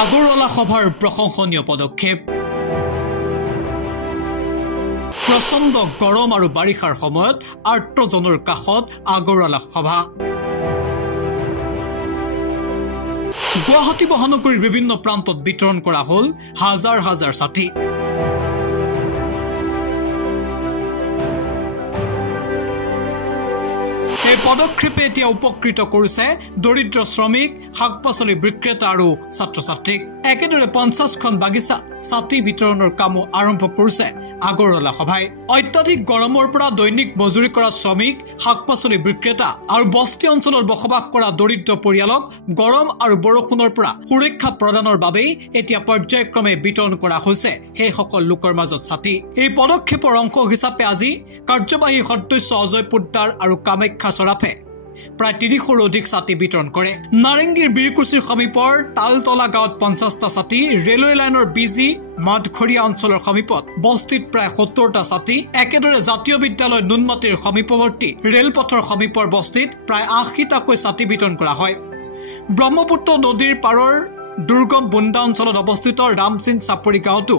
আগৰৱালা সভাৰ প্ৰশংসনীয় পদক্ষেপ প্ৰচণ্ড গৰম আৰু বাৰিষাৰ সময়ত আৰ্তজনৰ কাষত আগৰৱালা সভা গুৱাহাটী মহানগৰীৰ বিভিন্ন প্ৰান্তত বিতৰণ কৰা হল হাজাৰ হাজাৰ ছাতি এই পদক্ষেপে এতিয়া উপকৃত কৰিছে দৰিদ্ৰ শ্ৰমিক শাকপাচলি বিক্ৰেতা আৰু ছাত্ৰ-ছাত্ৰীক একেদৰে 50খন বাগিচা ছাতি বিতৰণৰ কাম আৰম্ভ কৰিছে আগৰৱালা সভাই অত্যাধিক গৰমৰ পৰা দৈনিক মজুৰি কৰা শ্ৰমিক শাকপাচলি বিক্ৰেতা আৰু বস্তি অঞ্চলত বসবাস কৰা দৰিদ্ৰ পৰিয়ালক গৰম আৰু বৰষুণৰ পৰা সুৰক্ষা প্ৰদানৰ বাবে এতিয়া পৰ্যায়ক্ৰমে বিতৰণ কৰা হৈছে সেই সকল লোকৰ মাজত ছাতি এই পদক্ষেপৰ অংশ হিচাপে আজি কাৰ্যবাহী সদস্য অজয় পোদ্দাৰ আৰু কামাখ্যা সৰাফে প্ৰায় ৩০০ৰ অধিক ছাতি বিতৰণ কৰে নাৰেংগীৰ বীৰকুছিৰ সমীপৰ তালতলা গাঁৱত 50টা ছাতি ৰেলৱে লাইনৰ বিজি মাঠঘৰীয়া অঞ্চলৰ সমীপত বস্তিত প্ৰায় 70টা ছাতি একেদৰে জাতীয় বিদ্যালয় নুনমাটিৰ সমীপৱৰ্তী ৰেলপথৰ সমীপৰ বস্তিত প্ৰায় ৮০টাকৈ ছাতি বিতৰণ কৰা হয় ব্ৰহ্মপুত্ৰ নদীৰ পাৰৰ দুৰ্গম বুন্দা অঞ্চলত অৱস্থিত ৰামচিন চাপৰি গাঁৱতো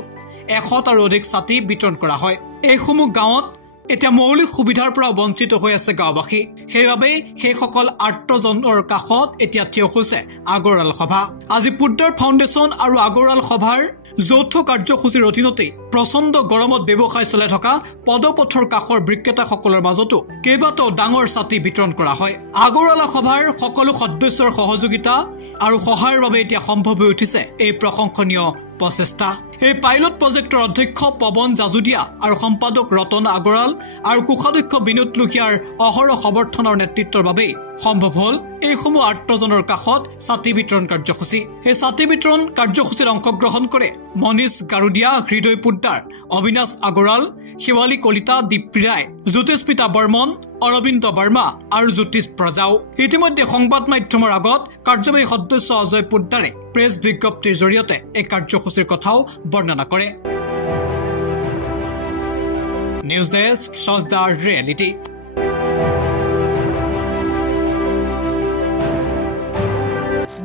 100টাৰো অধিক ছাতি বিতৰণ কৰা হয় এইসমূহ গাঁৱত এতিয়া মৌলিক সুবিধাৰ পৰা বঞ্চিত হৈ আছে গাঁওবাসী সেইবাবে সেই সকল আৰ্তজনৰ কাষত এতিয়া থিয় হৈছে আগৰৱালা সভা আজি পোদ্দাৰ ফাউণ্ডেশ্যন আৰু আগৰৱালা সভাৰ যৌথ কাৰ্যসূচীৰ অধীনতে প্ৰচণ্ড গৰমত ব্যৱসায় চলাই থকা পদপথৰ কাষৰ বিক্ৰেতাসকলৰ মাজতো কেইবাটাও ডাঙৰ ছাতি বিতৰণ কৰা হয় আগৰৱালা সভাৰ সকলো সদস্যৰ সহযোগিতা আৰু সহায়ৰ বাবে এতিয়া সম্ভৱ হৈ উঠিছে এই প্ৰশংসনীয় প্ৰচেষ্টা এই পাইলট প্ৰজেক্টৰ অধ্যক্ষ পৱন জাজুদিয়া আৰু সম্পাদক ৰতন আগৰৱাল আৰু কোষাধ্যক্ষ বিনোদ লোহিয়াৰ অহৰহ সমৰ্থনৰ নেতৃত্বৰ বাবে সম্ভৱ হল এইসমূহ আৰ্তজনৰ কাষত ছাতি বিতৰণ কাৰ্যসূচী এই ছাতি বিতৰণ কাৰ্যসূচীত অংশগ্ৰহণ কৰে মনীষ গাৰুডিয়া হৃদয় পোদ্দাৰ অবিনাশ আগৰৱাল শিৱালী কলিতা দীপ্তি ৰায় জ্যোতিস্মিতা বৰ্মন অৰবিন্দ বৰ্মা আৰু জ্যোতিষ প্ৰজাও ইতিমধ্যে সংবাদ মাধ্যমৰ আগত কাৰ্যবাহী সদস্য অজয় পোদ্দাৰে প্ৰেছ বিজ্ঞপ্তিৰ জৰিয়তে এই কাৰ্যসূচীৰ কথাও বৰ্ণনা কৰে নিউজ ডেস্ক সজদাৰ ৰিয়েলিটি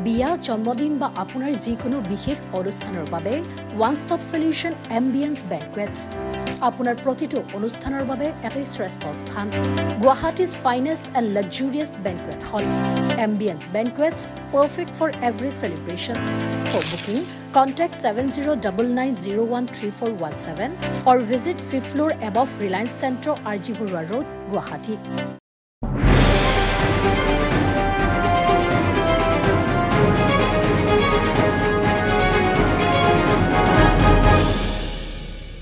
বিয়া জন্মদিন বা আপোনাৰ যিকোনো বিশেষ অনুষ্ঠানৰ বাবে one stop solution ambience banquets আপোনাৰ প্ৰতিটো অনুষ্ঠানৰ বাবে এটা শ্ৰেষ্ঠ স্থান Guwahati's finest and luxurious banquet hall ambience banquets perfect for every celebration for booking contact 7099013417 or visit 5th floor above Reliance Centro RG Burwa Road Guwahati